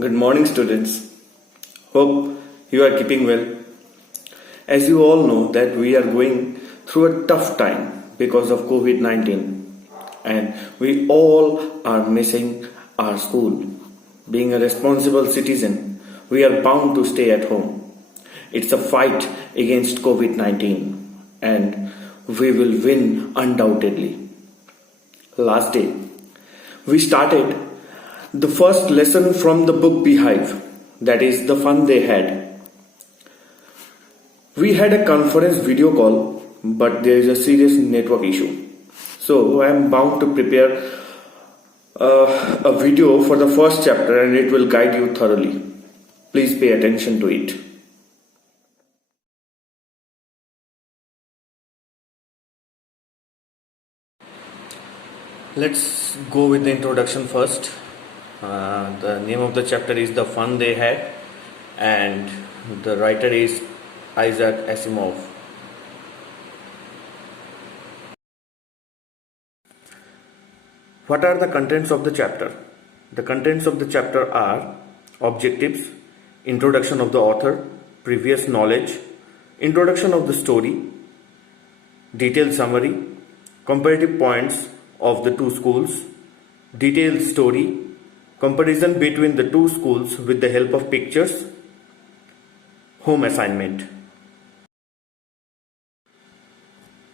Good morning, students. Hope you are keeping well. As you all know that we are going through a tough time because of COVID-19 and we all are missing our school. Being a responsible citizen, we are bound to stay at home. It's a fight against COVID-19 and we will win undoubtedly. Last day, we started the first lesson from the book Beehive, that is the fun they had. We had a conference video call, but there is a serious network issue. So I am bound to prepare a video for the first chapter and it will guide you thoroughly. Please pay attention to it. Let's go with the introduction first. The name of the chapter is The Fun They Had and the writer is Isaac Asimov. What are the contents of the chapter? The contents of the chapter are objectives, introduction of the author, previous knowledge, introduction of the story, detailed summary, comparative points of the two schools, detailed story, comparison between the two schools with the help of pictures, home assignment.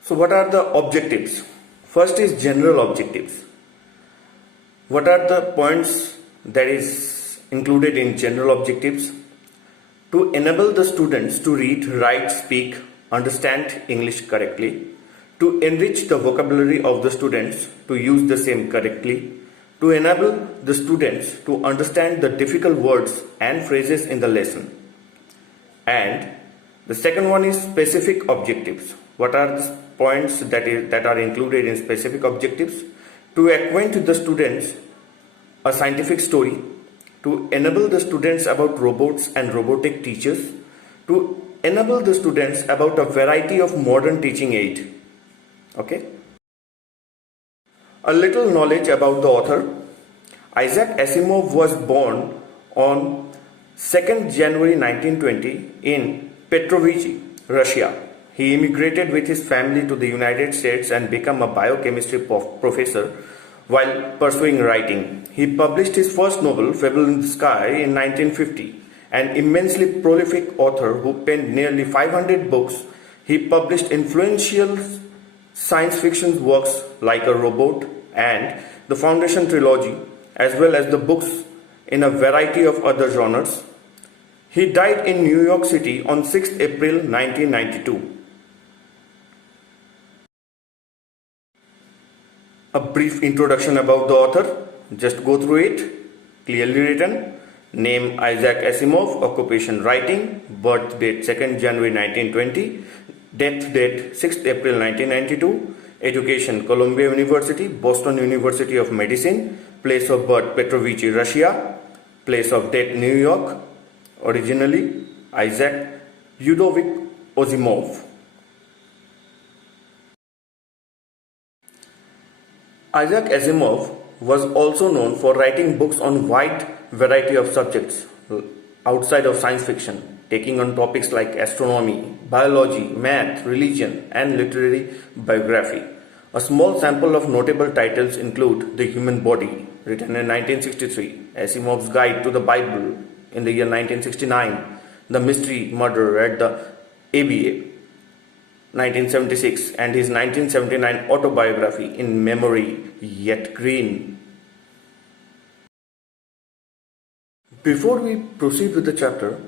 So what are the objectives? First is general objectives. What are the points that is included in general objectives? To enable the students to read, write, speak, understand English correctly, to enrich the vocabulary of the students to use the same correctly, to enable the students to understand the difficult words and phrases in the lesson. And the second one is specific objectives. What are the points that are included in specific objectives? To acquaint the students a scientific story, to enable the students about robots and robotic teachers, to enable the students about a variety of modern teaching aid. Okay? A little knowledge about the author. Isaac Asimov was born on 2nd January 1920 in Petrovichi, Russia. He immigrated with his family to the United States and became a biochemistry professor while pursuing writing. He published his first novel, Fable in the Sky, in 1950. An immensely prolific author who penned nearly 500 books, he published influential science fiction works like A Robot and the Foundation Trilogy, as well as the books in a variety of other genres. He died in New York City on 6th April 1992. A brief introduction about the author, just go through it. Clearly written. Name Isaac Asimov, occupation writing, birth date 2nd January 1920, death date 6th April 1992, education Columbia University, Boston University of Medicine, place of birth Petrovichi, Russia, place of death New York, originally Isaac Yudovich Asimov. Isaac Asimov was also known for writing books on wide variety of subjects outside of science fiction, taking on topics like astronomy, biology, math, religion, and literary biography. A small sample of notable titles include The Human Body, written in 1963, Asimov's Guide to the Bible in the year 1969, The Mystery Murder at the ABA, 1976, and his 1979 autobiography, In Memory Yet Green. Before we proceed with the chapter,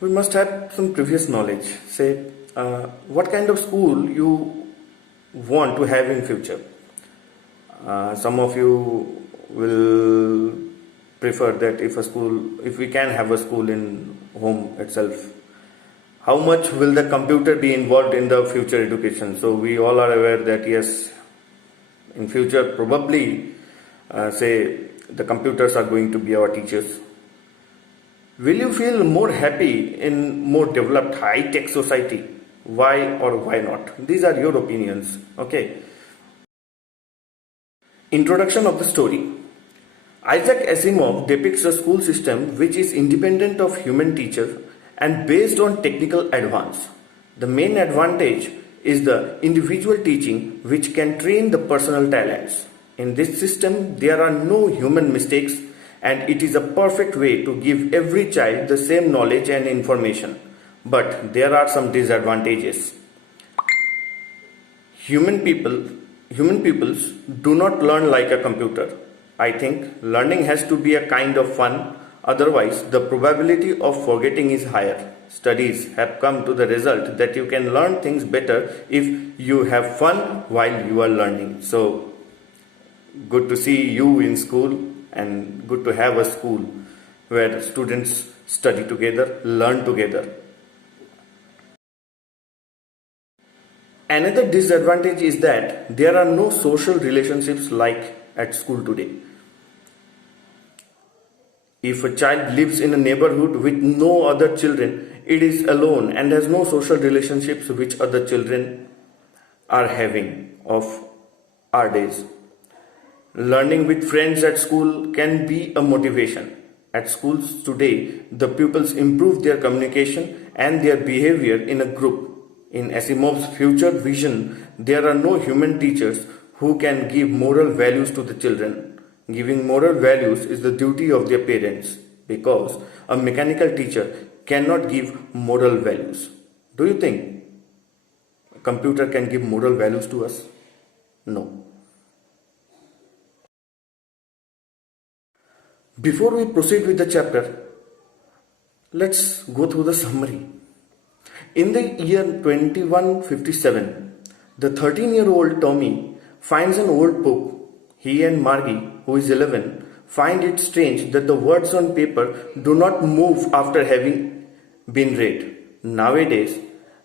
we must have some previous knowledge. Say, what kind of school you want to have in future. Some of you will prefer that if we can have a school in home itself, how much will the computer be involved in the future education? So we all are aware that yes, in future probably say the computers are going to be our teachers. Will you feel more happy in more developed high-tech society? Why or why not? These are your opinions. Okay. Introduction of the story. Isaac Asimov depicts a school system which is independent of human teachers and based on technical advance. The main advantage is the individual teaching which can train the personal talents. In this system, there are no human mistakes and it is a perfect way to give every child the same knowledge and information. But there are some disadvantages. Human people, Human pupils do not learn like a computer. I think learning has to be a kind of fun, otherwise the probability of forgetting is higher. Studies have come to the result that you can learn things better if you have fun while you are learning. So good to see you in school and good to have a school where students study together, learn together. Another disadvantage is that there are no social relationships like at school today. If a child lives in a neighborhood with no other children, it is alone and has no social relationships which other children are having of our days. Learning with friends at school can be a motivation. At schools today, the pupils improve their communication and their behavior in a group. In Asimov's future vision, there are no human teachers who can give moral values to the children. Giving moral values is the duty of their parents because a mechanical teacher cannot give moral values. Do you think a computer can give moral values to us? No. Before we proceed with the chapter, let's go through the summary. In the year 2157, the 13-year-old Tommy finds an old book. He and Margie, who is 11, find it strange that the words on paper do not move after having been read. Nowadays,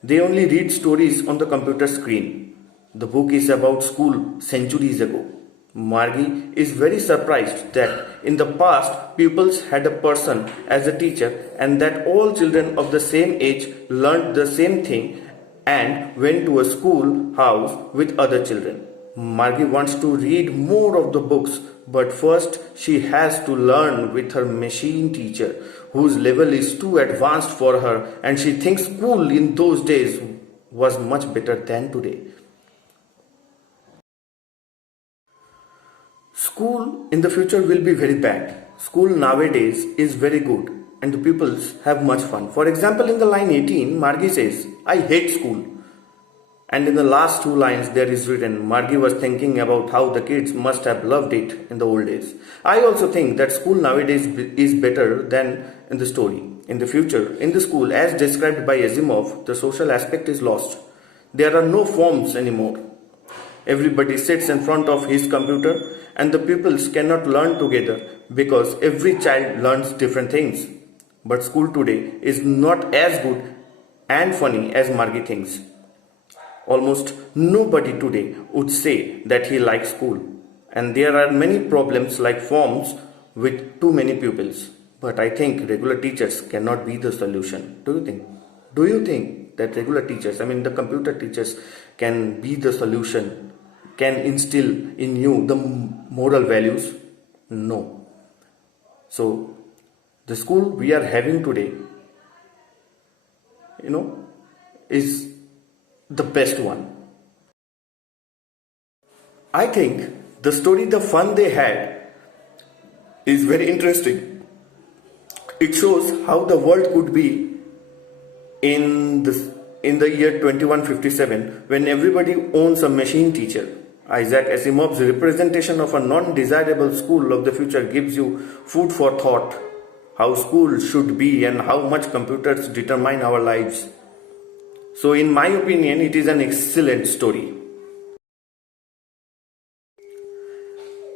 they only read stories on the computer screen. The book is about school centuries ago. Margie is very surprised that in the past pupils had a person as a teacher and that all children of the same age learned the same thing and went to a school house with other children. Margie wants to read more of the books, but first she has to learn with her machine teacher whose level is too advanced for her and she thinks school in those days was much better than today. School in the future will be very bad. School nowadays is very good and the pupils have much fun. For example, in the line 18, Margie says, I hate school. And in the last two lines there is written, Margie was thinking about how the kids must have loved it in the old days. I also think that school nowadays is better than in the story. In the future, in the school as described by Asimov, the social aspect is lost. There are no forms anymore. Everybody sits in front of his computer and the pupils cannot learn together because every child learns different things. But school today is not as good and funny as Margie thinks. Almost nobody today would say that he likes school. And there are many problems like forms with too many pupils. But I think regular teachers cannot be the solution. Do you think? Do you think that regular teachers, the computer teachers, can be the solution, can instill in you the moral values? No. So, the school we are having today, is the best one. I think the story, the fun they had, is very interesting. It shows how the world could be in the year 2157 when everybody owns a machine teacher. Isaac Asimov's representation of a non-desirable school of the future gives you food for thought, how school should be and how much computers determine our lives. So in my opinion, it is an excellent story.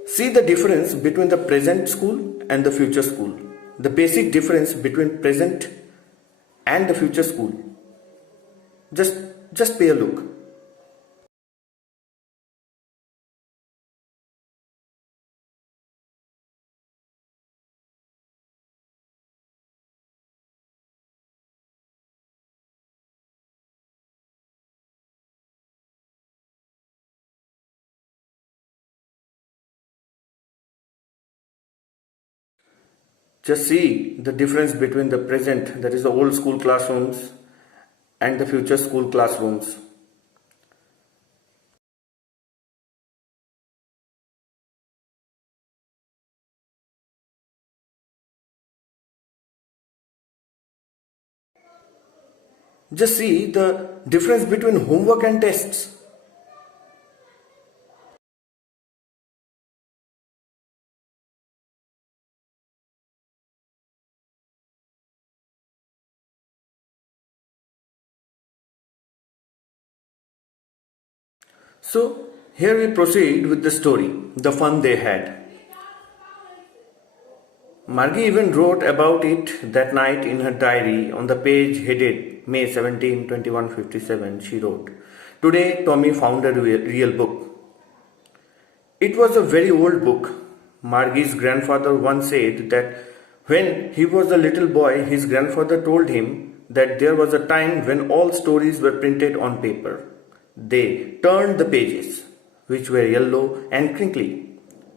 See the difference between the present school and the future school. The basic difference between present and the future school. Just pay a look. Just see the difference between the present, that is the old school classrooms, and the future school classrooms. Just see the difference between homework and tests. So, here we proceed with the story, the fun they had. Margie even wrote about it that night in her diary on the page headed May 17, 2157. She wrote, "Today Tommy found a real book." It was a very old book. Margie's grandfather once said that when he was a little boy, his grandfather told him that there was a time when all stories were printed on paper. They turned the pages, which were yellow and crinkly,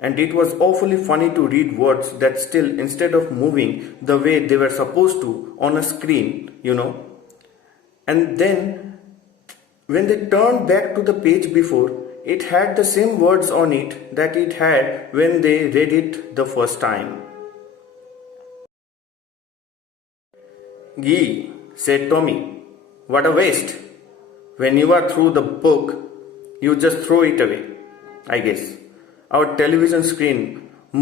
and it was awfully funny to read words that still, instead of moving the way they were supposed to on a screen. And then when they turned back to the page before, it had the same words on it that it had when they read it the first time. "Gee," said Tommy, "what a waste. When you are through the book, you just throw it away, I guess. Our television screen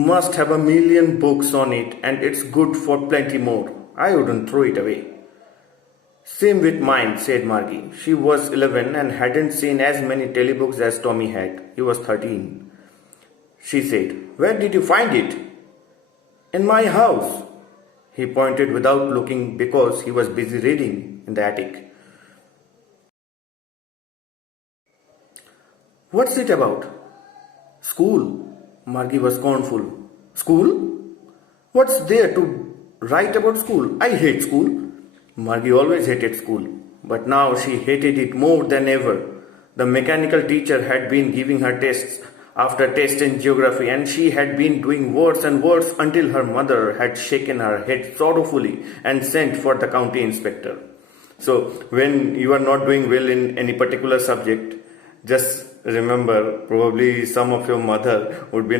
must have a million books on it and it's good for plenty more. I wouldn't throw it away." "Same with mine," said Margie. She was 11 and hadn't seen as many telebooks as Tommy had. He was 13. She said, "Where did you find it?" "In my house." He pointed without looking because he was busy reading in the attic. "What's it about?" "School." Margie was scornful. "School? What's there to write about school? I hate school." Margie always hated school, but now she hated it more than ever. The mechanical teacher had been giving her tests after tests in geography, and she had been doing worse and worse until her mother had shaken her head sorrowfully and sent for the county inspector. So, when you are not doing well in any particular subject, just remember, probably some of your mother would be,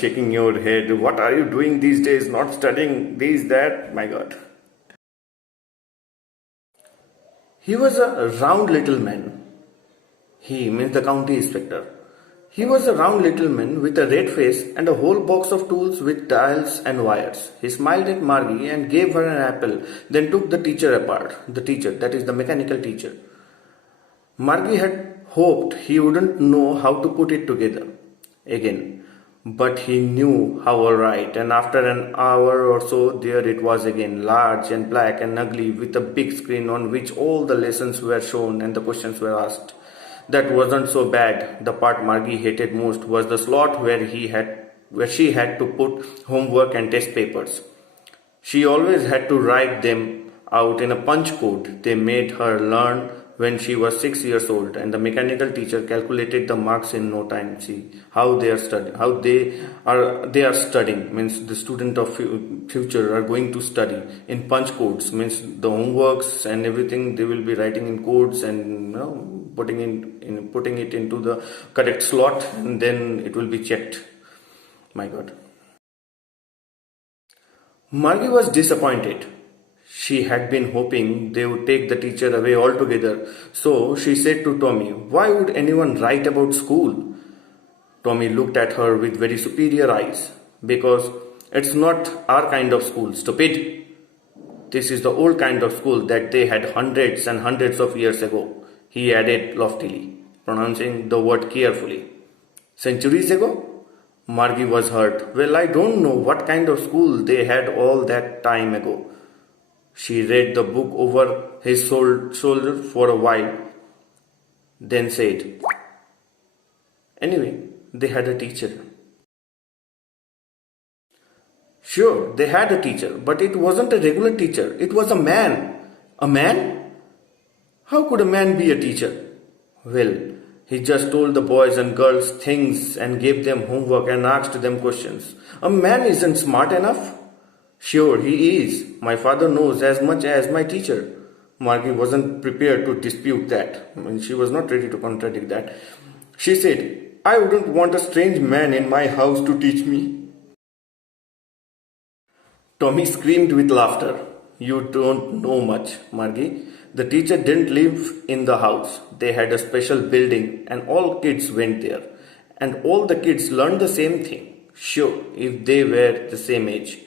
shaking your head. "What are you doing these days? Not studying this, that? My God." He was a round little man. He means the county inspector. He was a round little man with a red face and a whole box of tools with dials and wires. He smiled at Margie and gave her an apple, then took the teacher apart. The teacher, that is the mechanical teacher. Margie had hoped he wouldn't know how to put it together again, but he knew how, all right, and after an hour or so, there it was again, large and black and ugly, with a big screen on which all the lessons were shown and the questions were asked. That wasn't so bad. The part Margie hated most was the slot where she had to put homework and test papers. She always had to write them out in a punch code they made her learn when she was 6 years old, and the mechanical teacher calculated the marks in no time. See how they are studying, they are studying, means the student of future are going to study in punch codes, means the homeworks and everything they will be writing in codes and putting it into the correct slot, and then it will be checked. My God. Margie was disappointed. She had been hoping they would take the teacher away altogether. So she said to Tommy, "Why would anyone write about school?" Tommy looked at her with very superior eyes. "Because it's not our kind of school, stupid. This is the old kind of school that they had hundreds and hundreds of years ago," he added loftily, pronouncing the word carefully. "Centuries ago?" Margie was hurt. "Well, I don't know what kind of school they had all that time ago." She read the book over his shoulder for a while, then said, "Anyway, they had a teacher." Sure, they had a teacher, but it wasn't a regular teacher. It was a man. A man? How could a man be a teacher? Well, he just told the boys and girls things and gave them homework and asked them questions. A man isn't smart enough. Sure, he is. My father knows as much as my teacher. Margie wasn't prepared to dispute that. I mean, she was not ready to contradict that. She said, I wouldn't want a strange man in my house to teach me. Tommy screamed with laughter. You don't know much, Margie. The teacher didn't live in the house. They had a special building and all kids went there. And all the kids learned the same thing. Sure, if they were the same age.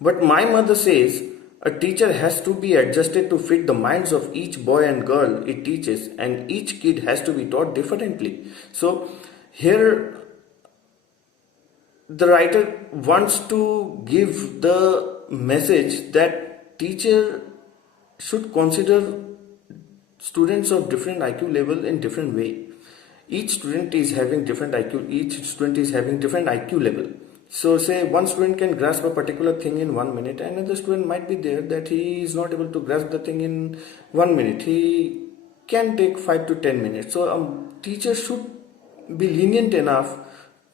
But my mother says a teacher has to be adjusted to fit the minds of each boy and girl it teaches, and each kid has to be taught differently. So, here the writer wants to give the message that teacher should consider students of different IQ level in different way. Each student is having different IQ, each student is having different IQ level. So say one student can grasp a particular thing in 1 minute, and another student might be there that he is not able to grasp the thing in 1 minute. He can take 5 to 10 minutes. So a teacher should be lenient enough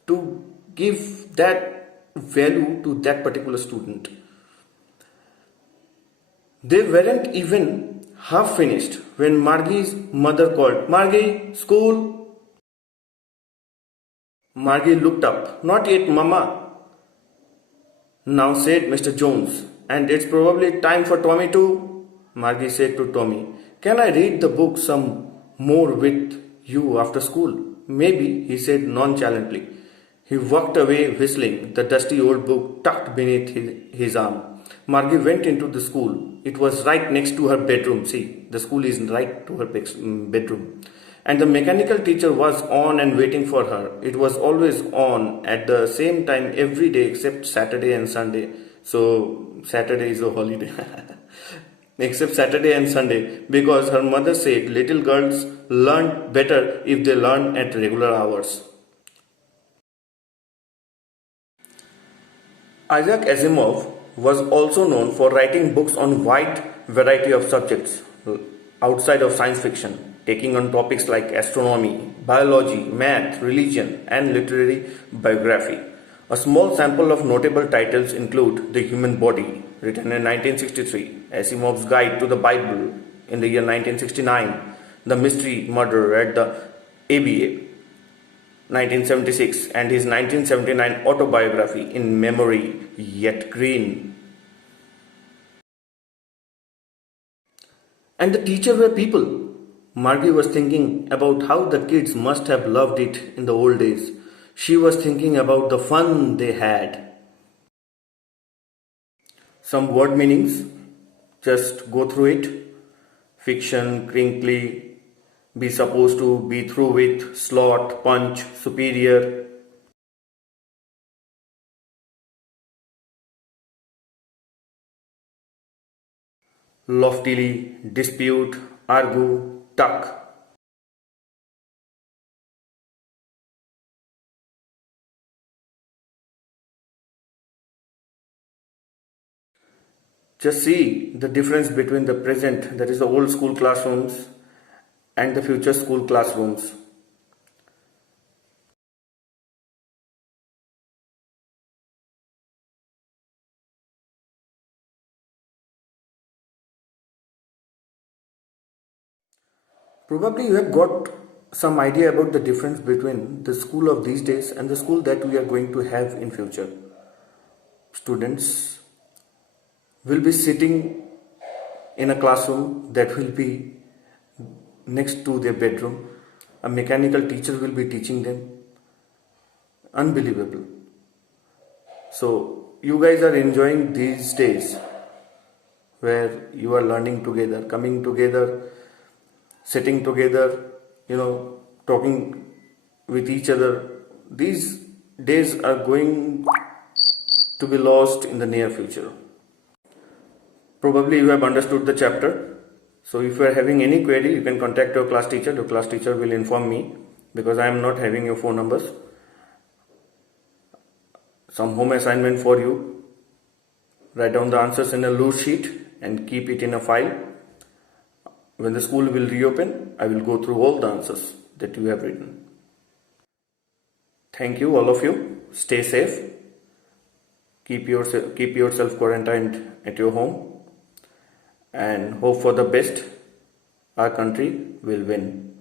to give that value to that particular student. They weren't even half finished when Margie's mother called, Margie, school. Margie looked up. Not yet, Mama. Now said Mr. Jones. And it's probably time for Tommy too. Margie said to Tommy, can I read the book some more with you after school? Maybe, he said nonchalantly. He walked away whistling, the dusty old book tucked beneath his arm. Margie went into the school. It was right next to her bedroom. See, the school is right to her bedroom. And the mechanical teacher was on and waiting for her. It was always on at the same time every day except Saturday and Sunday. So, Saturday is a holiday. Except Saturday and Sunday, because her mother said little girls learn better if they learn at regular hours. Isaac Asimov was also known for writing books on wide variety of subjects outside of science fiction, taking on topics like astronomy, biology, math, religion, and literary biography. A small sample of notable titles include The Human Body, written in 1963, Asimov's Guide to the Bible in the year 1969, The Mystery Murder at the ABA, 1976, and his 1979 autobiography In Memory Yet Green. And the teacher were people. Margie was thinking about how the kids must have loved it in the old days. She was thinking about the fun they had. Some word meanings, just go through it. Fiction, crinkly, be supposed to, be through with, slot, punch, superior. Loftily, dispute, argue, tuck. Just see the difference between the present, that is the old school classrooms, and the future school classrooms. Probably you have got some idea about the difference between the school of these days and the school that we are going to have in future. Students will be sitting in a classroom that will be next to their bedroom. A mechanical teacher will be teaching them. Unbelievable. So you guys are enjoying these days where you are learning together, coming together, sitting together, talking with each other. These days are going to be lost in the near future. Probably you have understood the chapter. So if you are having any query, you can contact your class teacher. Your class teacher will inform me because I am not having your phone numbers. Some home assignment for you. Write down the answers in a loose sheet and keep it in a file. When the school will reopen, I will go through all the answers that you have written. Thank you, all of you. Stay safe. keep yourself quarantined at your home, and hope for the best. Our country will win.